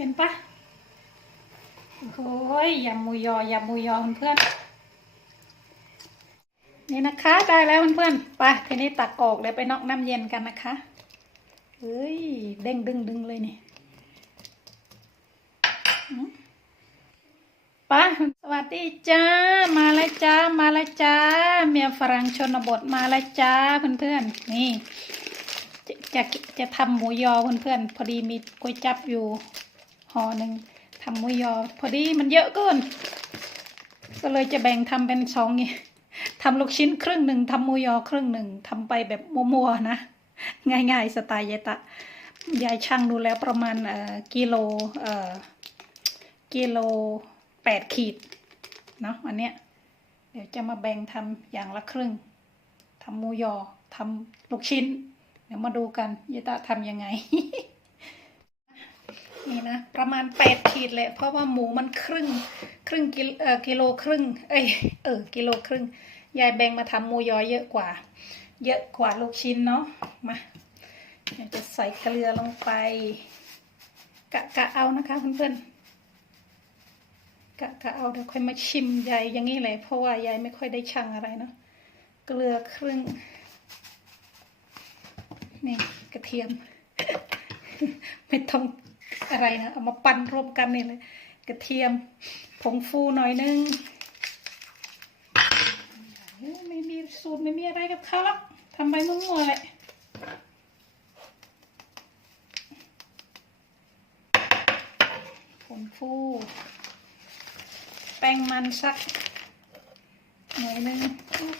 เห็นปะโอ้ยยำหมูยอยำหมูยอเพื่อน นี่นะคะได้แล้วเพื่อนไปทีนี้ตักออกเดี๋ยวไปนอกน้ำเย็นกันนะคะเฮ้ยเด้งดึงดึงเลยนี่ไป้าสวัสดีจ้า มาแล้วจ้า มาแล้วจ้า เมียฝรั่งชนบทมาแล้วจ้าเพื่อนๆ นี่ จะจะจะทำหมูยอเพื่อนๆ พอดีมีก๋วยจับอยู่ ห่อหนึ่งทำมูยอ พอดีมันเยอะเกิน ก็เลยจะแบ่งทำเป็นสองงี้ทำลูกชิ้นครึ่งหนึ่งทำมูยอครึ่งหนึ่งทำไปแบบมัวๆนะ ง่ายๆ สไตล์ยายตะ ยายช่างดูแล้วประมาณเอ่อกิโลเอ่อกิโลแปดขีดเนาะอันเนี้ยเดี๋ยวจะมาแบ่งทำอย่างละครึ่งทำมูยอทำลูกชิ้น เดี๋ยวมาดูกันยายตาทำยังไง นี่นะประมาณแปดขีดเลย เพราะว่าหมูมันครึ่งครึ่งกิโลเออกิโลครึ่ง เอ้ยเออกิโลครึ่งยายแบ่งมาทำหมูยอเยอะกว่า เยอะกว่าลูกชิ้นเนาะมาเดี๋ยวจะใส่เกลือลงไป กะกะเอานะคะเพื่อนๆกะกะเอาเดี๋ยวค่อยมาชิมยายอย่างนี้เลย เพราะว่ายายไม่ค่อยได้ชั่งอะไรเนาะเกลือครึ่งนี่กระเทียม ไม่ต้อง อะไรนะเอามาปั้นรวมกันนี่เลยกระเทียมผงฟูหน่อยนึงไม่มีสูตรไม่มีอะไรกับเขาหรอกทำไปมั่วๆแหละผงฟูแป้งมันสักหน่อยนึง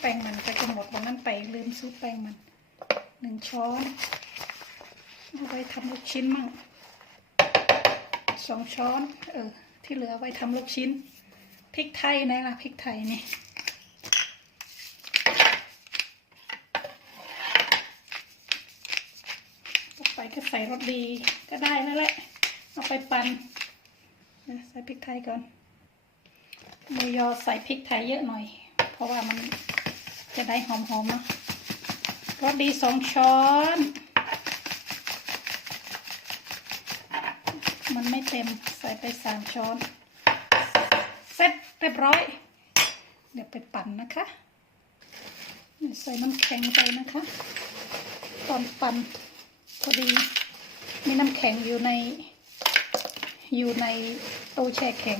แป้งมันไปกันหมดวันนั้นไปลืมซุปแป้งมันหนึ่งช้อนเอาไว้ทำลูกชิ้นมั่ง สองช้อน เออ ที่เหลือไว้ทำลูกชิ้น พริกไทยนะล่ะพริกไทยนี่ต่อไปก็ใส่รสดีก็ได้แล้วแหละ เอาไปปั่นใส่พริกไทยก่อนหมูยอใส่พริกไทยเยอะหน่อย เพราะว่ามันจะได้หอมๆเนาะรสดีสองช้อน มันไม่เต็มใส่ไปสามช้อนเสร็จเรียบร้อย เดี๋ยวไปปั่นนะคะใส่น้ำแข็งไปนะคะ ตอนปั่นพอดีมีน้ำแข็งอยู่ใน อยู่ในตู้แช่แข็ง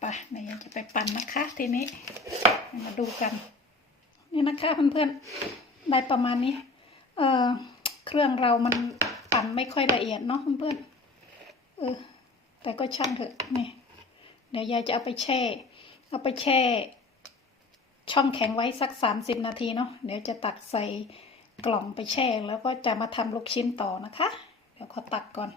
ไปนายจะไปปั่นนะคะ ทีนี้มาดูกัน นี่นะคะเพื่อนๆได้ประมาณนี้ เออเครื่องเรามัน ปั่นไม่ค่อยละเอียดเนาะเพื่อนๆเออ แต่ก็ช่างเถอะนี่เดี๋ยวยายจะเอาไปแช่ เอาไปแช่ ช่องแข็งไว้สักสามสิบนาทีเนาะเดี๋ยวจะตักใส่กล่องไปแช่แล้วก็จะมาทำลูกชิ้นต่อนะคะ เดี๋ยวขอตักก่อน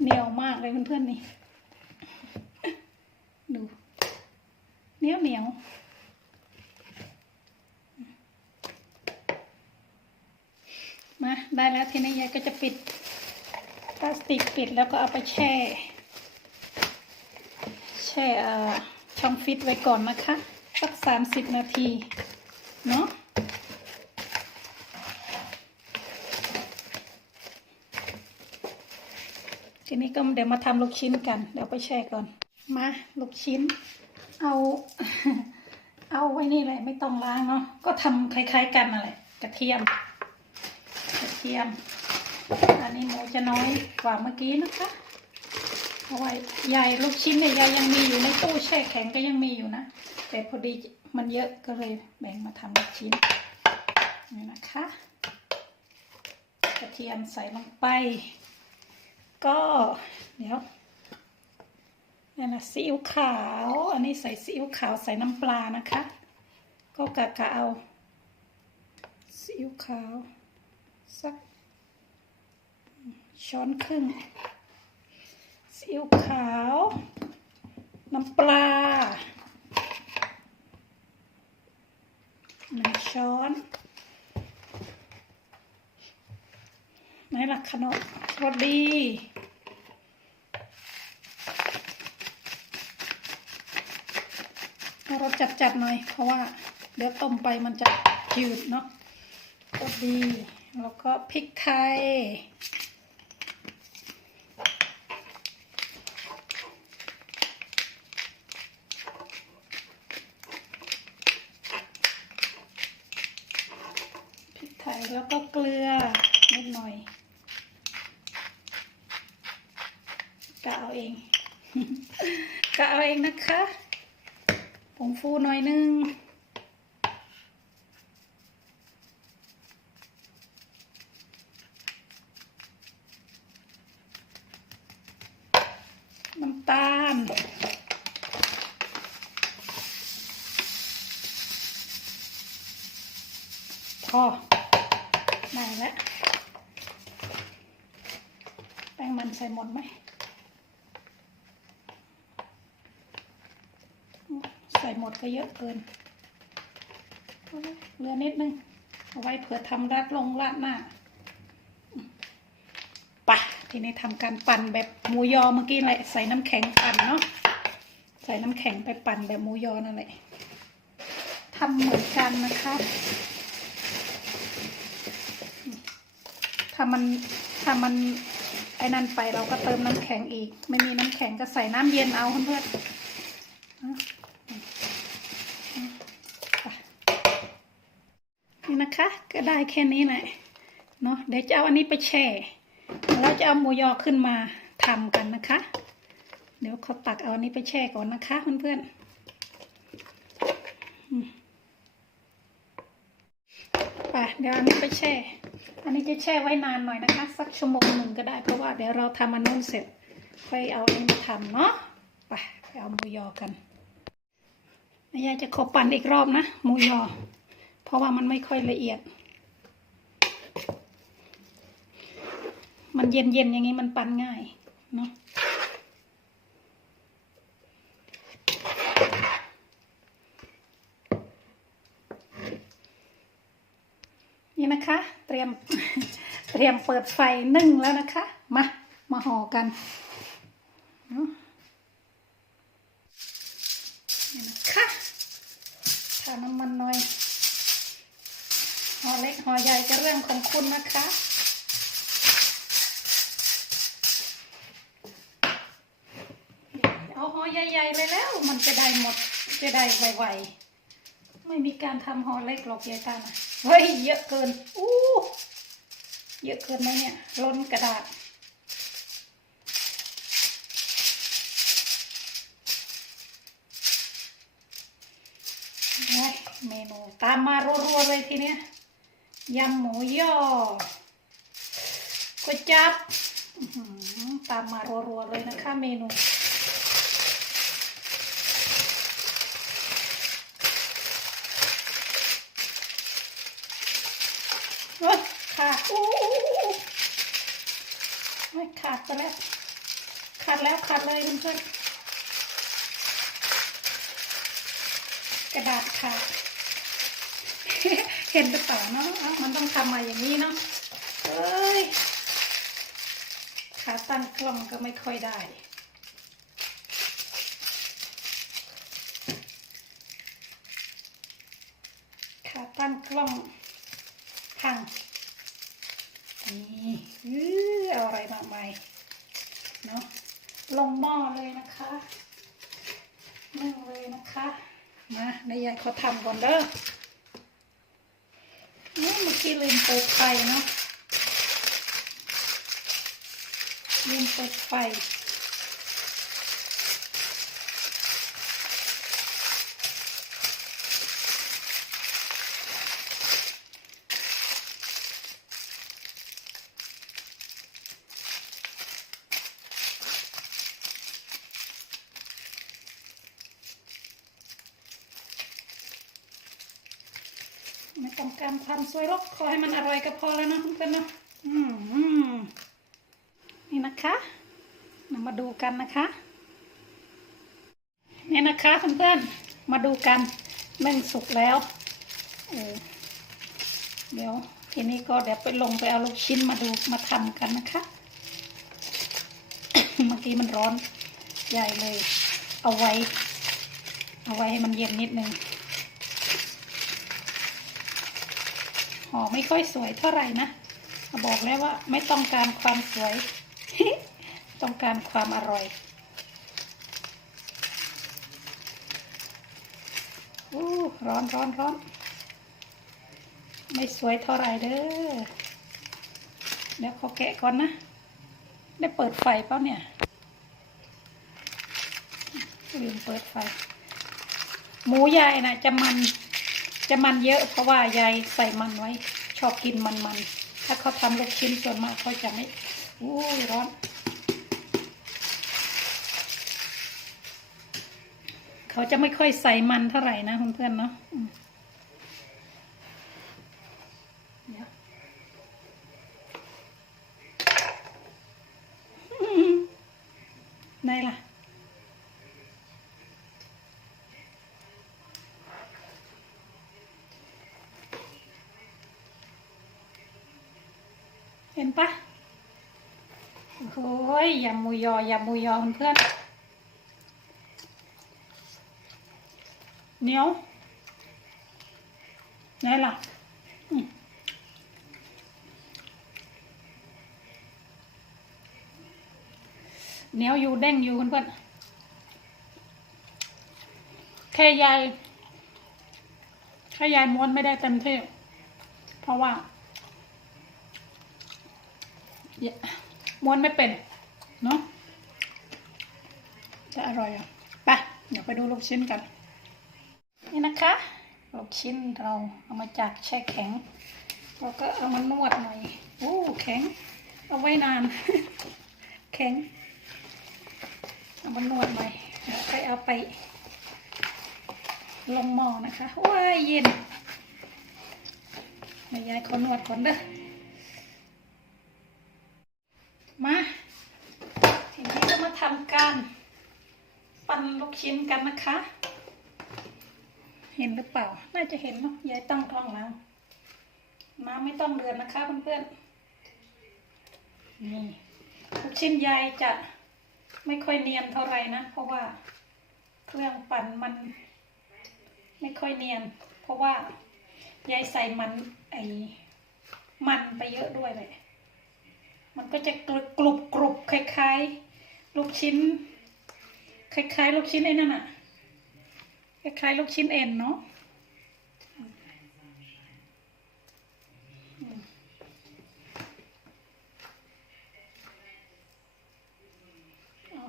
เหนียวมากเลยเพื่อนๆนี่ ดูเหนียวเหนียว มาได้แล้วทีนี้ยายก็จะปิดพลาสติกปิดแล้วก็เอาไปแช่ แช่เอ่อช่องฟิตไว้ก่อนนะคะ สักสามสิบนาที เนาะทีนี้ก็เดี๋ยวมาทำลูกชิ้นกัน เดี๋ยวไปแช่ก่อน มาลูกชิ้น เอา เอาไว้นี่แหละไม่ต้องล้างเนาะก็ทำคล้าย ๆ กันนั่นแหละกระเทียม ทียม อันนี้หมูจะน้อยกว่าเมื่อกี้นะคะเอาไว้ใหญ่ลูกชิ้นเนี่ยยายยังมีอยู่ในตู้แช่แข็งก็ยังมีอยู่นะ แต่พอดีมันเยอะก็เลยแบ่งมาทำลูกชิ้นนี่นะคะ กระเทียมใส่ลงไป ก็เดี๋ยวนี่นะซีอิ๊วขาว อันนี้ใส่ซีอิ๊วขาวใส่น้ำปลานะคะ ก็กะกะเอาซีอิ๊วขาว สัก ช้อนครึ่งซีอิ๊วขาว น้ำปลาหนึ่งช้อนไหนล่ะขนมรสดีเอารสจัดๆหน่อย เพราะว่า เดี๋ยวต้มไปมันจะจืดเนาะก็ดี แล้วก็พริกไทย พริกไทยแล้วก็เกลือนิดหน่อยกะเอาเอง กะเอาเองนะคะผงฟูหน่อยนึง น้ำตาลพอได้แล้วแป้งมันใส่หมดไหม ใส่หมดก็เยอะเกิน เหลือนิดนึง เอาไว้เผื่อทำราดลงราดหน้า ทีนี้ทำการปั่นแบบหมูยอเมื่อกี้แหละใส่น้ำแข็งปั่นเนาะใส่น้ำแข็งไปปั่นแบบหมูยอนั่นแหละทำเหมือนกันนะคะถ้ามันถ้ามันไอ้นั่นไปเราก็เติมน้ำแข็งอีก ไม่มีน้ำแข็งก็ใส่น้ำเย็นเอาเพื่อนๆนะนี่นะคะ ก็ได้แค่นี้แหละเนาะเดี๋ยวจะเอาอันนี้ไปแช่ แล้วจะเอาหมูยอขึ้นมาทำกันนะคะ เดี๋ยวเขาตักเอาอันนี้ไปแช่ก่อนนะคะเพื่อนๆอืมไปเดี๋ยวอันนี้ไปแช่ อันนี้จะแช่ไว้นานหน่อยนะคะ สักชั่วโมงหนึ่งก็ได้เพราะว่าเดี๋ยวเราทำมันนุ่นเสร็จค่อยเอาอันนี้มาทำเนาะไปไปเอาหมูยอกันแม่ยายจะขอปั่นอีกรอบนะหมูยอ เพราะว่ามันไม่ค่อยละเอียด มันเย็นๆอย่างนี้มันปั่นง่ายเนาะนี่นะคะ เตรียมเตรียมเปิดไฟนึ่งแล้วนะคะ มา มาห่อกันเนาะนี่นะคะทาน้ำมันหน่อยห่อเล็กห่อใหญ่จะเรื่องของคุณนะคะ เอาห่อ ใหญ่ๆเลยแล้ว มันจะได้หมดจะได้ไวๆไม่มีการทำห่อเล็กหรอกยายตานะเฮ้ยเยอะเกินอู้เยอะเกินไหมเนี่ยล้นกระดาษเมนูตามมารัวๆเลยทีเนี้ยยำหมูยอก๋วยจับตามมารัวๆเลยนะคะเมนู โอ๊ยขาดอู้ไม่ขาดไปแล้ว ขาดแล้วขาดเลยเพื่อนกระดาษขาด เห็นหรือเปล่าเนาะมันต้องทำมาอย่างนี้เนาะเอ้ยขาตั้งกล้องก็ไม่ค่อยได้ขาตั้งกล้อง พังนี้อเอาอะไรมากมายเนาะลงหม้อเลยนะคะนึ่งเลยนะคะ มาในยายเขาทำก่อนเด้อนี่เมื่อกี้ลืมเปิดไฟเนาะลืมเปิดไฟ ไม่ต้องการความสวยหรอกขอให้มันอร่อยก็พอแล้วนะเพื่อนๆนะนี่นะคะเรามาดูกันนะคะนี่นะคะเพื่อนๆมาดูกันนึ่งสุกแล้วเเดี๋ยวทีนี้ก็เดี๋ยวไปลงไปเอาลูกชิ้นมาดูมาทำกันนะคะ เมื่อกี้มันร้อนใหญ่เลย เอาไว้ เอาไว้ให้มันเย็นนิดนึง ห่อไม่ค่อยสวยเท่าไหร่นะบอกแล้วว่าไม่ต้องการความสวย ต้องการความอร่อยอู้ร้อนร้อนร้อนไม่สวยเท่าไหร่เด้อเดี๋ยวขอแกะก่อนนะ ได้เปิดไฟเปล่าเนี่ยลืมเปิดไฟ หมูยายนะจะมัน จะมันเยอะเพราะว่ายายใส่มันไว้ ชอบกินมันมันๆถ้าเขาทำลูกชิ้นส่วนมากเขาจะไม่อู้ร้อน เขาจะไม่ค่อยใส่มันเท่าไหร่นะเพื่อนๆเนาะอืมเดี๋ยวอืมไหนล่ะ เห็นปะโอ้ยยำหมูยอยำหมูยอเพื่อนเหนียวไหนล่ะเหนียวอยู่เด้งอยู่เพื่อนแค่ยายแค่ยายม้วนไม่ได้เต็มที่เพราะว่า ม้วนไม่เป็น เนาะจะอร่อยอะไปเดี๋ยวไปดูลูกชิ้นกัน นี่นะคะ ลูกชิ้นเราเอามาจากแช่แข็ง เราก็เอามานวดหน่อยโอ้แข็ง เอาไว้นาน แข็ง เอามานวดหน่อยแล้วค่อยเอาไป ลงหม้อนะคะว้ายเย็นแม่ยายขอนวดก่อนเด้อ มาทีนี้ก็มาทำ การปั้นลูกชิ้นกันนะคะ เห็นหรือเปล่า น่าจะเห็นเนาะยายตั้งท้องแล้วน้ำไม่ต้องเดือดนะคะเพื่อนๆนี่ลูกชิ้นยายจะไม่ค่อยเนียนเท่าไหร่นะ เพราะว่าเครื่องปั่นมันไม่ค่อยเนียน เพราะว่ายายใส่มันไอ้มันไปเยอะด้วยเลยมันก็จะกรุบกรุบกรุบคล้ายๆ ลูกชิ้น คล้ายๆ ลูกชิ้นไอ้นั่นอะคล้ายๆลูกชิ้นเอ็นเนาะ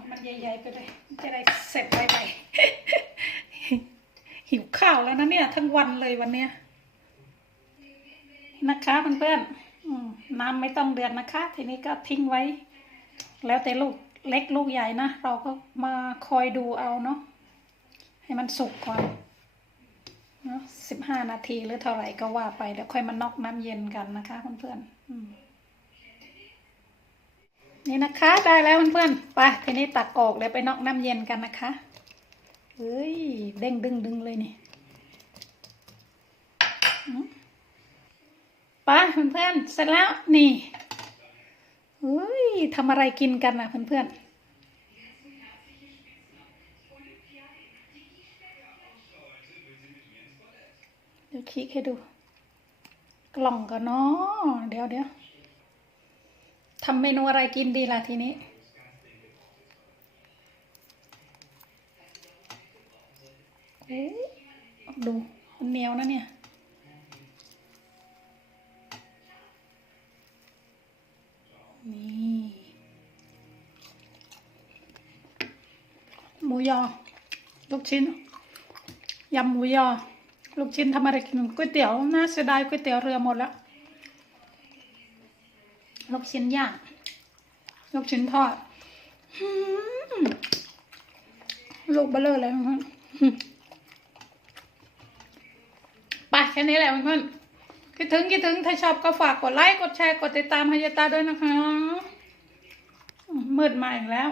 มันใหญ่ๆไปเลยจะได้เสร็จไวๆหิวข้าวแล้วนะเนี่ย ทั้งวันเลยวันเนี้ยนะคะเพื่อนๆน้ำไม่ต้องเดือดนะคะ ทีนี้ก็ทิ้งไว้ แล้วแต่ลูก เล็กลูกใหญ่นะ เราก็มาคอยดูเอาเนาะให้มันสุกก่อนเนาะสิบห้านาทีหรือเท่าไหร่ก็ว่าไปแล้วค่อยมานอกน้ำเย็นกันนะคะเพื่อนๆนี่นะคะได้แล้วเพื่อนๆไปทีนี้ตักออกเลยไปนอกน้ำเย็นกันนะคะเฮ้ยเด้งดึงดึงเลยนี่ไปเพื่อนๆเสร็จแล้วนี่ เฮ้ยทำอะไรกินกันนะเพื่อนๆ เดี๋ยวคลิกให้ดู กล่องกันเนาะเดี๋ยวเดี๋ยวทำเมนูอะไรกินดีล่ะทีนี้ดูมันเหนียวนะเนี่ย นี่หมูยอ ลูกชิ้นยำหมูยอ ลูกชิ้นทำอะไรกินก๋วยเตี๋ยวน่าเสียดายก๋วยเตี๋ยวเรือหมดแล้วลูกชิ้นย่างลูกชิ้นทอดลูกเบลเลอร์เลยเพื่อนไปแค่นี้แหละเพื่อน คิดถึงคิดถึง ถ้าชอบก็ฝากกดไลค์ กดแชร์ กดติดตามให้ยาตาด้วยนะคะมืดมาอีกแล้ว